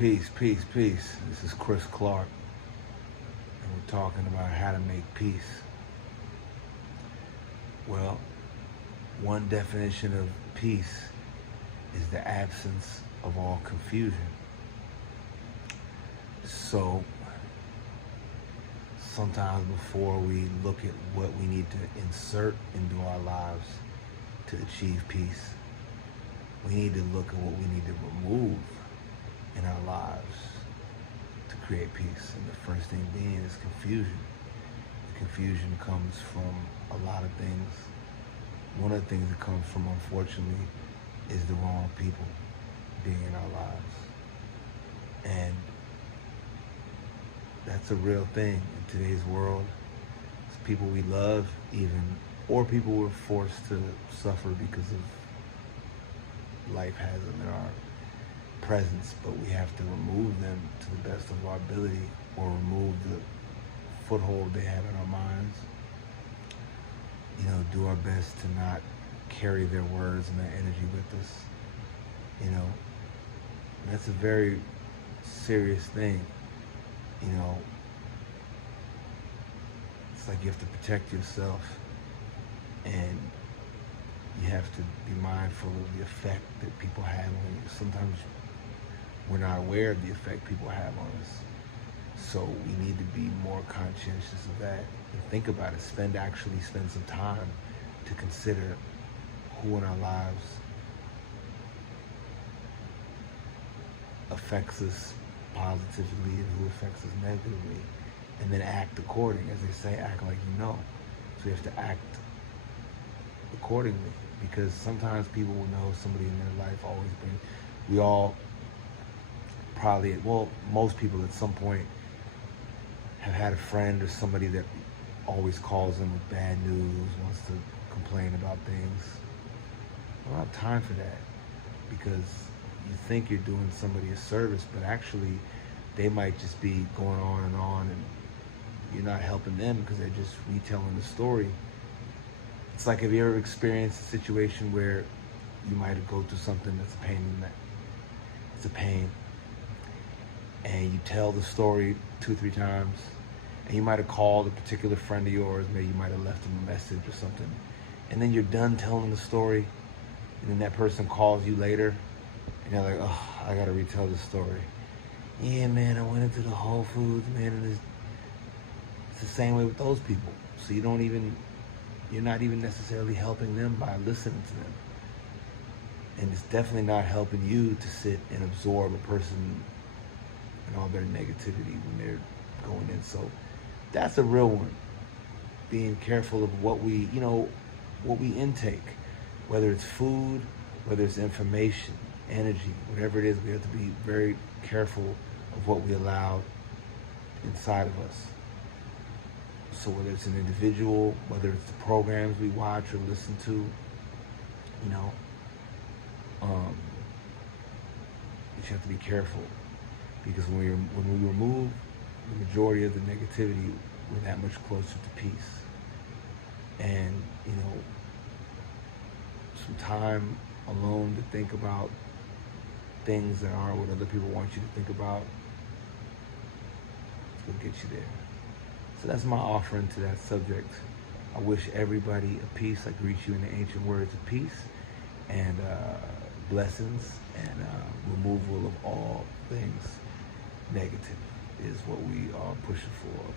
Peace, peace, peace. This is Chris Clarke, and we're talking about how to make peace. Well, one definition of peace is the absence of all confusion. So, sometimes before we look at what we need to insert into our lives to achieve peace, we need to look at what we need to remove in our lives to create peace. And the first thing being is confusion. The confusion comes from a lot of things. One of the things that comes from, unfortunately, is the wrong people being in our lives. And that's a real thing in today's world. It's people we love even, or people we're forced to suffer because of life has them in our presence, but we have to remove them to the best of our ability, or remove the foothold they have in our minds. Do our best to not carry their words and their energy with us. That's a very serious thing. It's like you have to protect yourself, and you have to be mindful of the effect that people have on you. Sometimes we're not aware of the effect people have on us. So we need to be more conscientious of that and think about it. Actually spend some time to consider who in our lives affects us positively and who affects us negatively, and then act according. As they say, act like you know. So you have to act accordingly, because sometimes people will know somebody in their life always brings, we all probably, most people at some point have had a friend or somebody that always calls them with bad news, wants to complain about things. I don't have time for that, because you think you're doing somebody a service, but actually they might just be going on, and you're not helping them because they're just retelling the story. It's like, have you ever experienced a situation where you might go through something that's a pain in the neck? It's a pain. And you tell the story 2-3 times, and you might have called a particular friend of yours, maybe you might have left them a message or something, and then you're done telling the story, and then that person calls you later, and you're like, oh, I gotta retell this story. Yeah, man, I went into the Whole Foods, man, and it's the same way with those people. So you're not even necessarily helping them by listening to them. And it's definitely not helping you to sit and absorb a person and all their negativity when they're going in. So that's a real one. Being careful of what we intake, whether it's food, whether it's information, energy, whatever it is. We have to be very careful of what we allow inside of us. So whether it's an individual, whether it's the programs we watch or listen to, you have to be careful, because when we remove the majority of the negativity, we're that much closer to peace. And some time alone to think about things that aren't what other people want you to think about, it's gonna get you there. So that's my offering to that subject. I wish everybody a peace. I greet you in the ancient words of peace and blessings, and removal of all things negative is what we are pushing for.